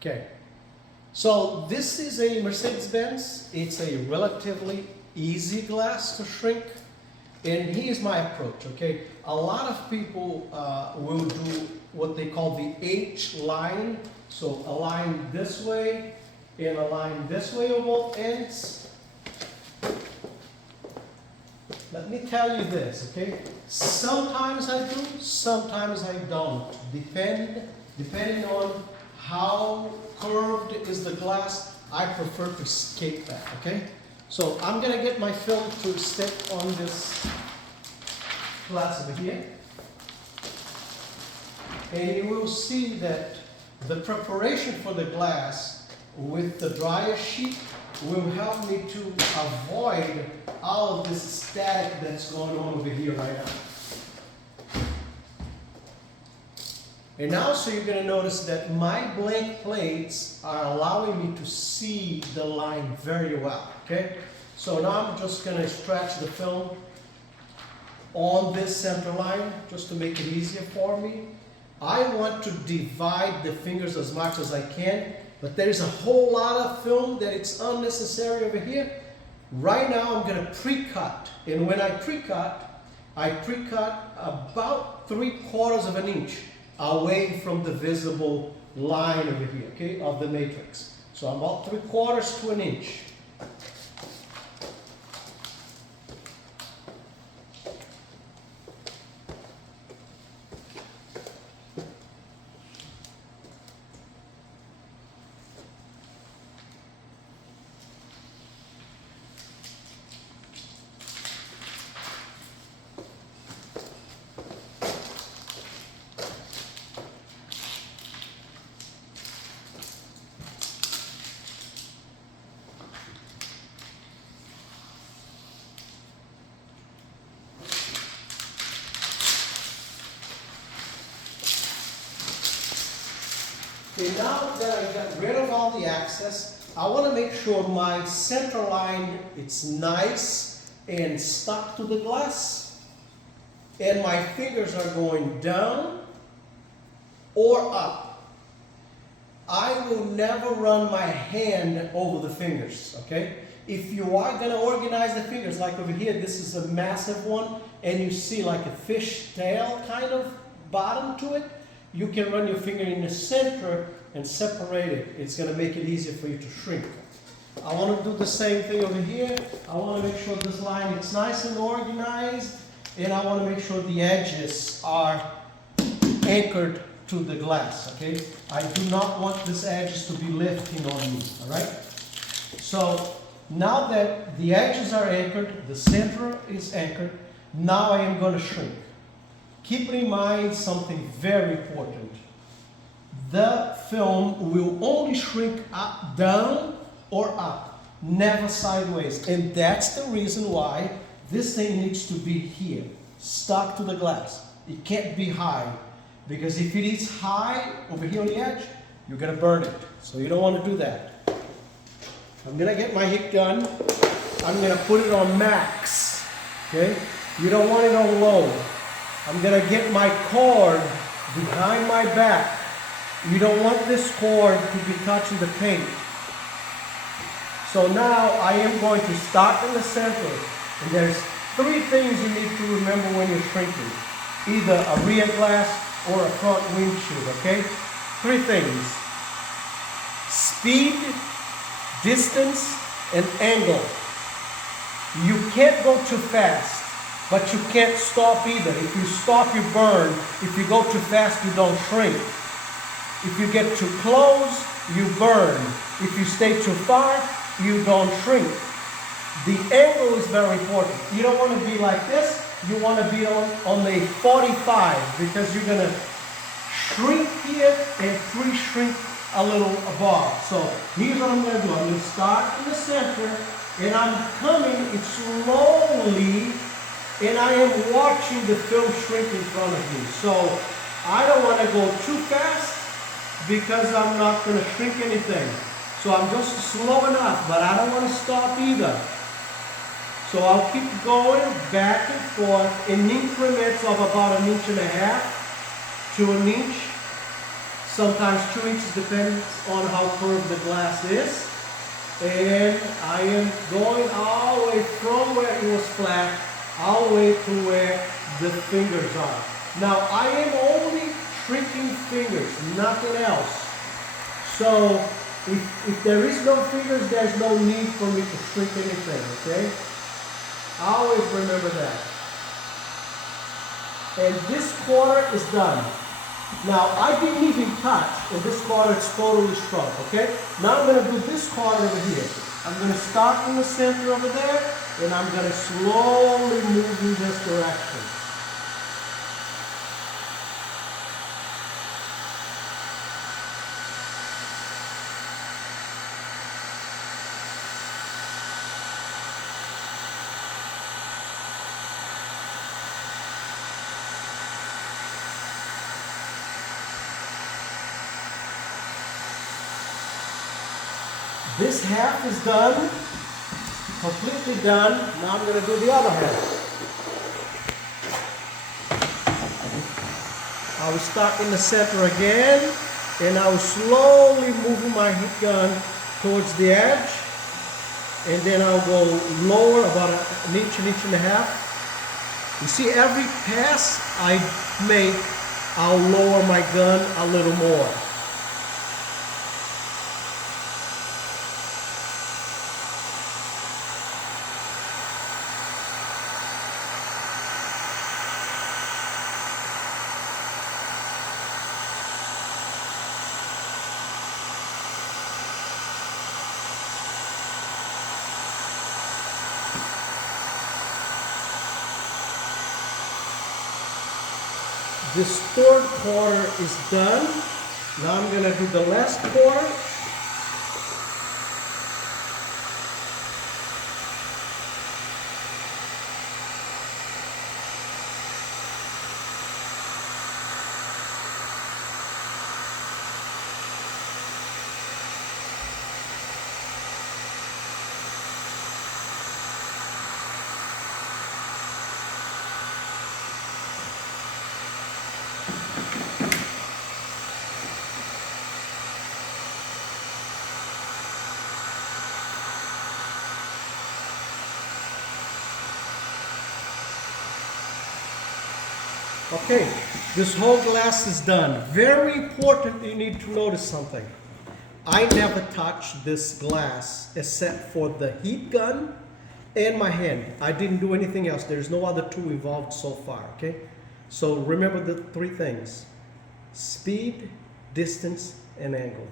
Okay, so this is a Mercedes-Benz. It's a relatively easy glass to shrink. And here's my approach, okay? A lot of people will do what they call the H line. So a line this way and a line this way on both ends. Let me tell you this, okay? Sometimes I do, sometimes I don't. Depending on how curved is the glass, I prefer to escape that, okay? So I'm gonna get my film to stick on this glass over here. And you will see that the preparation for the glass with the dryer sheet will help me to avoid all of this static that's going on over here right now. And also you're going to notice that my blank plates are allowing me to see the line very well, okay? So now I'm just going to stretch the film on this center line just to make it easier for me. I want to divide the fingers as much as I can, but there's a whole lot of film that it's unnecessary over here. Right now I'm going to pre-cut, and when I pre-cut about 3/4 of an inch away from the visible line over here, okay, of the matrix. So I'm about 3/4 to an inch. Okay, now that I got rid of all the excess, I want to make sure my center line it's nice and stuck to the glass, and my fingers are going down or up. I will never run my hand over the fingers, okay? If you are going to organize the fingers, like over here, this is a massive one, and you see like a fish tail kind of bottom to it, you can run your finger in the center and separate it. It's going to make it easier for you to shrink. I want to do the same thing over here. I want to make sure this line is nice and organized, and I want to make sure the edges are anchored to the glass, okay? I do not want these edges to be lifting on me, all right? So now that the edges are anchored, the center is anchored, now I am going to shrink. Keep in mind something very important. The film will only shrink up, down or up, never sideways. And that's the reason why this thing needs to be here, stuck to the glass. It can't be high, because if it is high over here on the edge, you're going to burn it. So you don't want to do that. I'm going to get my heat gun. I'm going to put it on max, okay? You don't want it on low. I'm going to get my cord behind my back. You don't want this cord to be touching the paint. So now I am going to start in the center. And there's 3 things you need to remember when you're shrinking. Either a rear glass or a front windshield, okay? 3 things. Speed, distance, and angle. You can't go too fast, but you can't stop either. If you stop, you burn. If you go too fast, you don't shrink. If you get too close, you burn. If you stay too far, you don't shrink. The angle is very important. You don't want to be like this. You want to be on a 45, because you're going to shrink here and pre-shrink a little above. So here's what I'm going to do. I'm going to start in the center, and I'm coming slowly, and I am watching the film shrink in front of me. So I don't want to go too fast, because I'm not going to shrink anything. So I'm just slow enough, but I don't want to stop either. So I'll keep going back and forth in increments of about 1.5 inches to 1 inch. sometimes 2 inches, depends on how curved the glass is. And I am going all the way from where it was flat, all the way to where the fingers are. Now I am only shrinking fingers, nothing else. So if there is no fingers, there's no need for me to shrink anything, okay? Always remember that. And this corner is done. Now, I didn't even touch, and this corner is totally shrunk, okay? Now I'm going to do this corner over here. I'm going to start in the center over there, and I'm going to slowly move in this direction. This half is done, completely done. Now I'm going to do the other half. I will start in the center again, and I will slowly move my heat gun towards the edge, and then I'll go lower about an inch and a half. You see, every pass I make, I'll lower my gun a little more. This third quarter is done. Now I'm going to do the last quarter. Okay, this whole glass is done. Very important, you need to notice something. I never touched this glass except for the heat gun and my hand. I didn't do anything else. There's no other tool involved so far, okay? So remember the 3 things: speed, distance, and angle.